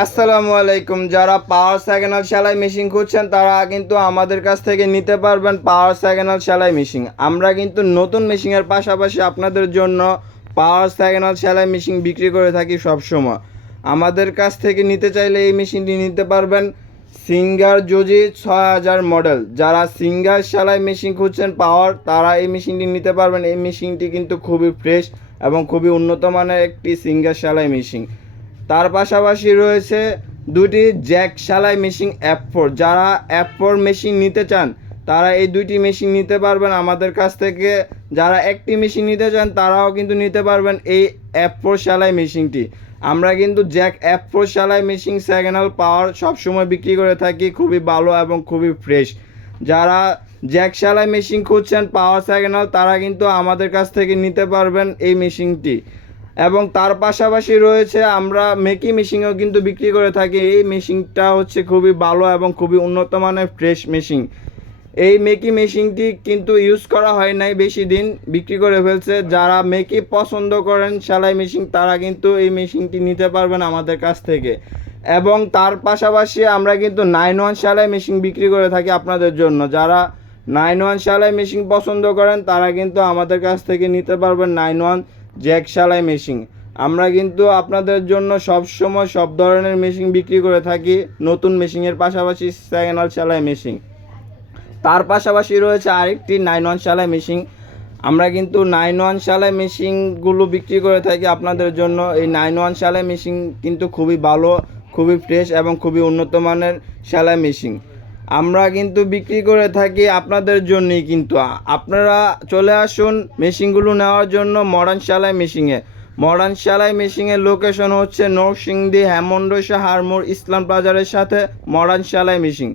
আসসালামু আলাইকুম। যারা পাওয়ার সেকেন্ড সেলাই মেশিন খুঁজছেন তারা কিন্তু আমাদের কাছ থেকে নিতে পারবেন পাওয়ার সেকেন্ড সেলাই মেশিন। আমরা কিন্তু নতুন মেশিনের পাশাপাশি আপনাদের জন্য পাওয়ার সেকেন্ড সেলাই মেশিন বিক্রি করে থাকি সবসময়। আমাদের কাছ থেকে নিতে চাইলে এই মেশিনটি নিতে পারবেন সিঙ্গার জুজি 6000 মডেল। যারা সিঙ্গার সেলাই মেশিন খুঁজছেন পাওয়ার, তারা এই মেশিনটি নিতে পারবেন। এই মেশিনটি কিন্তু খুবই ফ্রেশ এবং খুবই উন্নত মানের একটি সিঙ্গার সেলাই মেশিন। তার পাশাপাশি রয়েছে দুটি জ্যাক সেলাই মেশিন F4। যারা F4 মেশিন নিতে চান তারা এই দুইটি মেশিন নিতে পারবেন আমাদের কাছ থেকে। যারা একটি মেশিন নিতে চান তারাও কিন্তু নিতে পারবেন এই F4 সেলাই মেশিনটি। আমরা কিন্তু জ্যাক F4 সেলাই মেশিন সেকেন্ড হ্যান্ড পাওয়ার সবসময় বিক্রি করে থাকি, খুবই ভালো এবং খুবই ফ্রেশ। যারা জ্যাক সেলাই মেশিন খুঁজছেন পাওয়ার সেকেন্ড হ্যান্ড তারা কিন্তু আমাদের কাছ থেকে নিতে পারবেন এই মেশিনটি। এবং তার পাশাপাশি রয়েছে আমরা মেকি মেশিনও কিন্তু বিক্রি করে থাকি। এই মেশিনটা হচ্ছে খুবই ভালো এবং খুবই উন্নত মানের ফ্রেশ মেশিন। এই মেকি মেশিনটি কিন্তু ইউজ করা হয় নাই, বেশি দিন বিক্রি করে ফেলছে। যারা মেকি পছন্দ করেন সেলাই মেশিন তারা কিন্তু এই মেশিনটি নিতে পারবেন আমাদের কাছ থেকে। এবং তার পাশাপাশি আমরা কিন্তু 9-1 সেলাই মেশিন বিক্রি করে থাকি আপনাদের জন্য। যারা 9-1 সেলাই মেশিন পছন্দ করেন তারা কিন্তু আমাদের কাছ থেকে নিতে পারবেন 9-1 জ্যাক সেলাই মেশিন। আমরা কিন্তু আপনাদের জন্য সবসময় সব ধরনের মেশিন বিক্রি করে থাকি, নতুন মেশিনের পাশাপাশি সেকেন্ড হ্যান্ড সেলাই মেশিন। তার পাশাপাশি রয়েছে আরেকটি 9-1 সেলাই মেশিন। আমরা কিন্তু 9-1 সেলাই মেশিনগুলো বিক্রি করে থাকি আপনাদের জন্য। এই 9-1 সেলাই মেশিন কিন্তু খুবই ভালো, খুবই ফ্রেশ এবং খুবই উন্নত মানের সেলাই মেশিন। আমরা কিন্তু বিক্রি করে থাকি আপনাদের জন্যই। কিন্তু আপনারা চলে আসুন মেশিনগুলো নেওয়ার জন্য মডার্ন সেলাই মেশিনে। মডার্ন সেলাই মেশিনের লোকেশন হচ্ছে নরসিংদী হেমন্ডসা হারমোর ইসলাম বাজারের সাথে মডার্ন সেলাই মেশিন।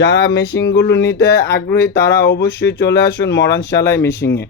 যারা মেশিনগুলো নিতে আগ্রহী তারা অবশ্যই চলে আসুন মডার্ন সেলাই মেশিনে।